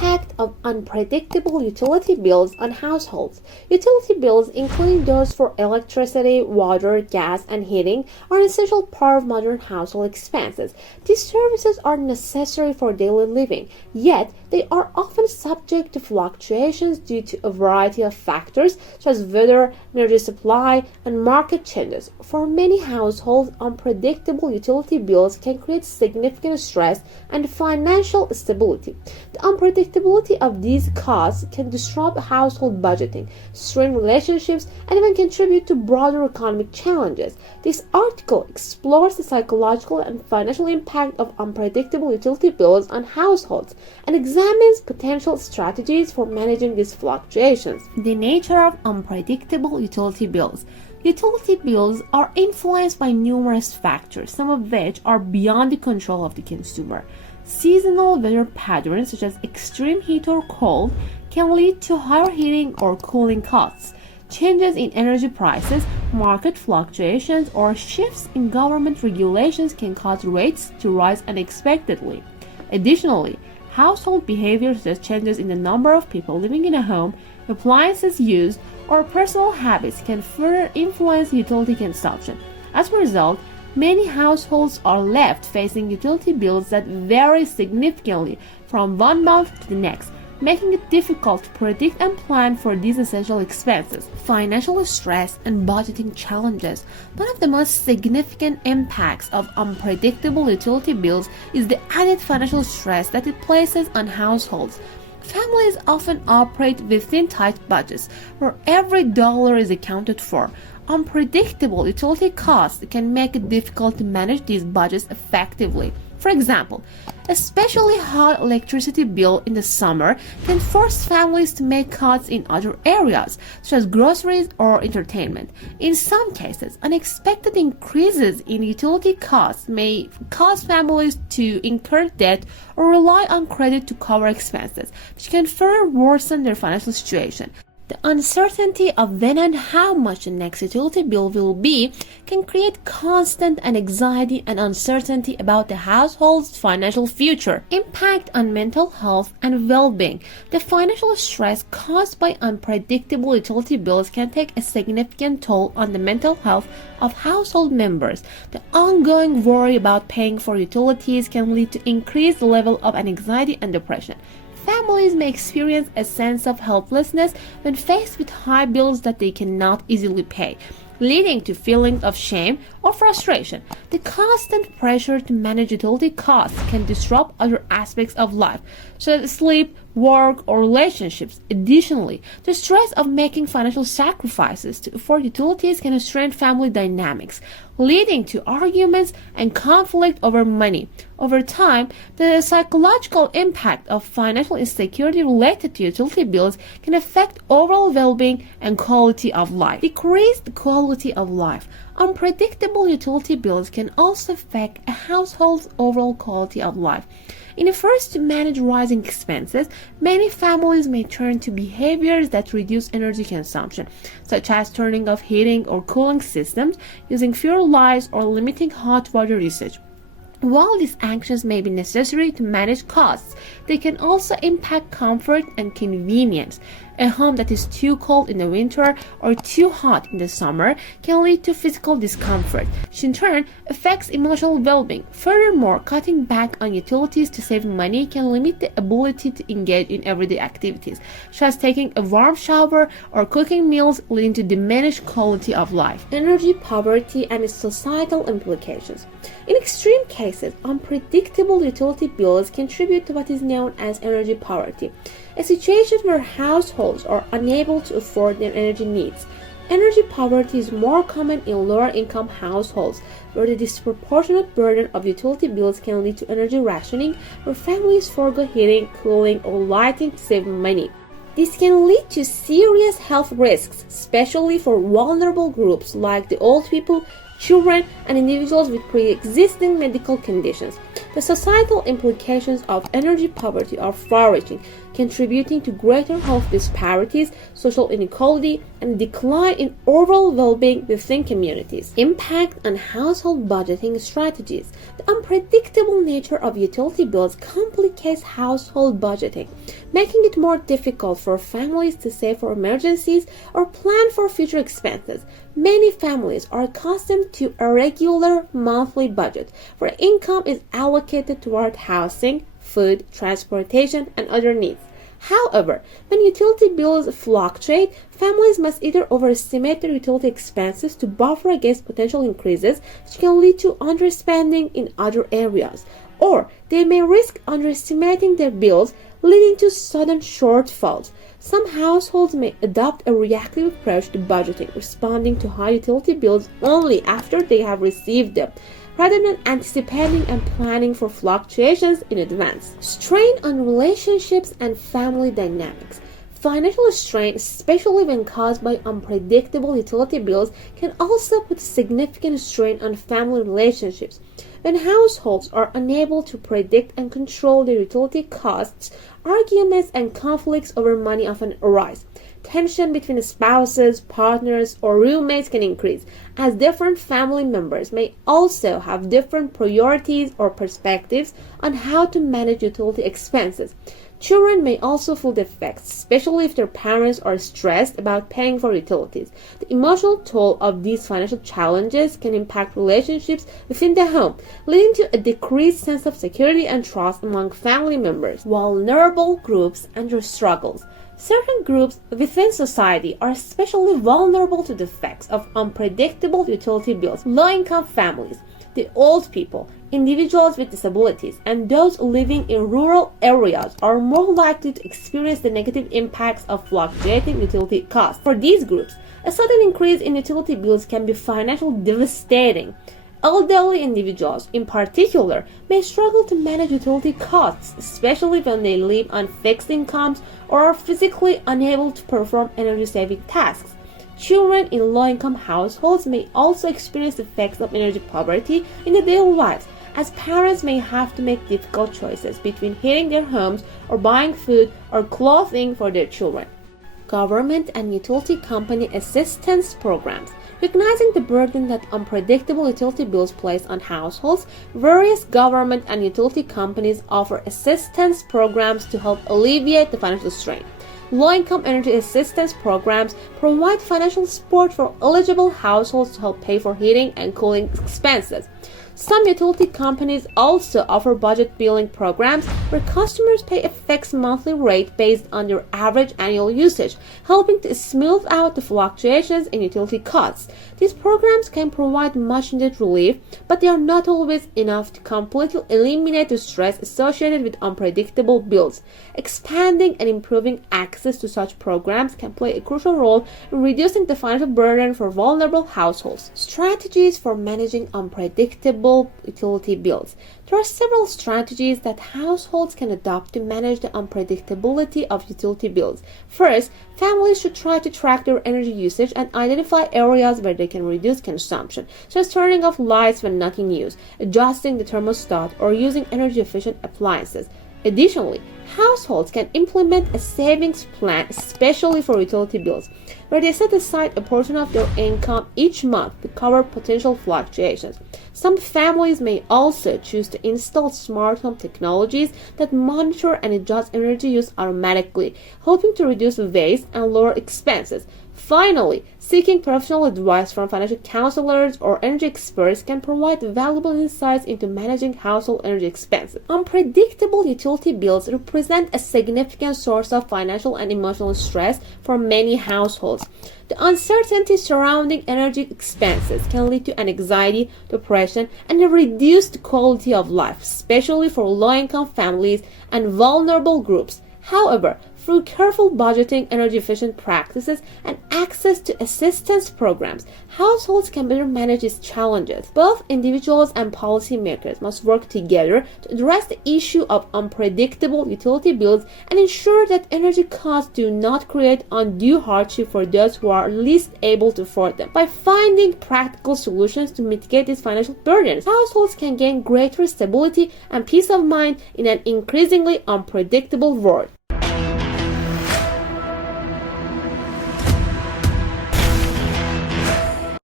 Impact of unpredictable utility bills on households. Utility bills, including those for electricity, water, gas, and heating, are an essential part of modern household expenses. These services are necessary for daily living, yet they are often subject to fluctuations due to a variety of factors such as weather, energy supply, and market changes. For many households, unpredictable utility bills can create significant stress and financial stability. The unpredictability of these costs can disrupt household budgeting, strain relationships, and even contribute to broader economic challenges. This article explores the psychological and financial impact of unpredictable utility bills on households and examines potential strategies for managing these fluctuations. The nature of unpredictable utility bills. Utility bills are influenced by numerous factors, some of which are beyond the control of the consumer. Seasonal weather patterns such as extreme heat or cold can lead to higher heating or cooling costs. Changes in energy prices, market fluctuations, or shifts in government regulations can cause rates to rise unexpectedly. Additionally, household behavior such as changes in the number of people living in a home, appliances used, or personal habits can further influence utility consumption. As a result, many households are left facing utility bills that vary significantly from one month to the next, making it difficult to predict and plan for these essential expenses. Financial stress and budgeting challenges. One of the most significant impacts of unpredictable utility bills is the added financial stress that it places on households. Families often operate within tight budgets, where every dollar is accounted for. Unpredictable utility costs can make it difficult to manage these budgets effectively. For example, especially high electricity bill in the summer can force families to make cuts in other areas, such as groceries or entertainment. In some cases, unexpected increases in utility costs may cause families to incur debt or rely on credit to cover expenses, which can further worsen their financial situation. The uncertainty of when and how much the next utility bill will be can create constant anxiety and uncertainty about the household's financial future. Impact on mental health and well-being. The financial stress caused by unpredictable utility bills can take a significant toll on the mental health of household members. The ongoing worry about paying for utilities can lead to increased level of anxiety and depression. Families may experience a sense of helplessness when faced with high bills that they cannot easily pay, leading to feelings of shame or frustration. The constant pressure to manage utility costs can disrupt other aspects of life, such as sleep, work, or relationships. Additionally, the stress of making financial sacrifices to afford utilities can strain family dynamics, leading to arguments and conflict over money. Over time, the psychological impact of financial insecurity related to utility bills can affect overall well-being and quality of life. Decreased quality of life. Unpredictable utility bills can also affect a household's overall quality of life. In efforts to manage rising expenses, many families may turn to behaviors that reduce energy consumption, such as turning off heating or cooling systems, using fewer lights, or limiting hot water usage. While these actions may be necessary to manage costs, they can also impact comfort and convenience. A home that is too cold in the winter or too hot in the summer can lead to physical discomfort, which in turn affects emotional well-being. Furthermore, cutting back on utilities to save money can limit the ability to engage in everyday activities, such as taking a warm shower or cooking meals, leading to diminished quality of life. Energy poverty and its societal implications. In extreme cases, unpredictable utility bills contribute to what is known as energy poverty, a situation where households are unable to afford their energy needs. Energy poverty is more common in lower-income households, where the disproportionate burden of utility bills can lead to energy rationing, where families forgo heating, cooling, or lighting to save money. This can lead to serious health risks, especially for vulnerable groups like the old people, children, and individuals with pre-existing medical conditions. The societal implications of energy poverty are far-reaching, contributing to greater health disparities, social inequality, and a decline in overall well-being within communities. Impact on household budgeting strategies. The unpredictable nature of utility bills complicates household budgeting, making it more difficult for families to save for emergencies or plan for future expenses. Many families are accustomed to a regular monthly budget where income is allocated toward housing, food, transportation, and other needs. However, when utility bills fluctuate, families must either overestimate their utility expenses to buffer against potential increases, which can lead to underspending in other areas, or they may risk underestimating their bills, leading to sudden shortfalls. Some households may adopt a reactive approach to budgeting, responding to high utility bills only after they have received them, rather than anticipating and planning for fluctuations in advance. Strain on relationships and family dynamics. Financial strain, especially when caused by unpredictable utility bills, can also put significant strain on family relationships. When households are unable to predict and control their utility costs, arguments and conflicts over money often arise. Tension between spouses, partners, or roommates can increase, as different family members may also have different priorities or perspectives on how to manage utility expenses. Children may also feel the effects, especially if their parents are stressed about paying for utilities. The emotional toll of these financial challenges can impact relationships within the home, leading to a decreased sense of security and trust among family members. Vulnerable groups and their struggles. Certain groups within society are especially vulnerable to the effects of unpredictable utility bills. Low-income families, the old people, individuals with disabilities, and those living in rural areas are more likely to experience the negative impacts of fluctuating utility costs. For these groups, a sudden increase in utility bills can be financially devastating. Elderly individuals, in particular, may struggle to manage utility costs, especially when they live on fixed incomes or are physically unable to perform energy-saving tasks. Children in low-income households may also experience the effects of energy poverty in their daily lives, as parents may have to make difficult choices between heating their homes or buying food or clothing for their children. Government and utility company assistance programs. Recognizing the burden that unpredictable utility bills place on households, various government and utility companies offer assistance programs to help alleviate the financial strain. Low-income energy assistance programs provide financial support for eligible households to help pay for heating and cooling expenses. Some utility companies also offer budget billing programs where customers pay a fixed monthly rate based on their average annual usage, helping to smooth out the fluctuations in utility costs. These programs can provide much-needed relief, but they are not always enough to completely eliminate the stress associated with unpredictable bills. Expanding and improving access to such programs can play a crucial role in reducing the financial burden for vulnerable households. Strategies for managing unpredictable utility bills. There are several strategies that households can adopt to manage the unpredictability of utility bills. First, families should try to track their energy usage and identify areas where they can reduce consumption, such as turning off lights when not in use, adjusting the thermostat, or using energy-efficient appliances. Additionally, households can implement a savings plan especially for utility bills, where they set aside a portion of their income each month to cover potential fluctuations. Some families may also choose to install smart home technologies that monitor and adjust energy use automatically, helping to reduce waste and lower expenses. Finally, seeking professional advice from financial counselors or energy experts can provide valuable insights into managing household energy expenses. Unpredictable utility bills represent a significant source of financial and emotional stress for many households. The uncertainty surrounding energy expenses can lead to anxiety, depression, and a reduced quality of life, especially for low-income families and vulnerable groups. However, through careful budgeting, energy-efficient practices, and access to assistance programs, households can better manage these challenges. Both individuals and policymakers must work together to address the issue of unpredictable utility bills and ensure that energy costs do not create undue hardship for those who are least able to afford them. By finding practical solutions to mitigate these financial burdens, households can gain greater stability and peace of mind in an increasingly unpredictable world.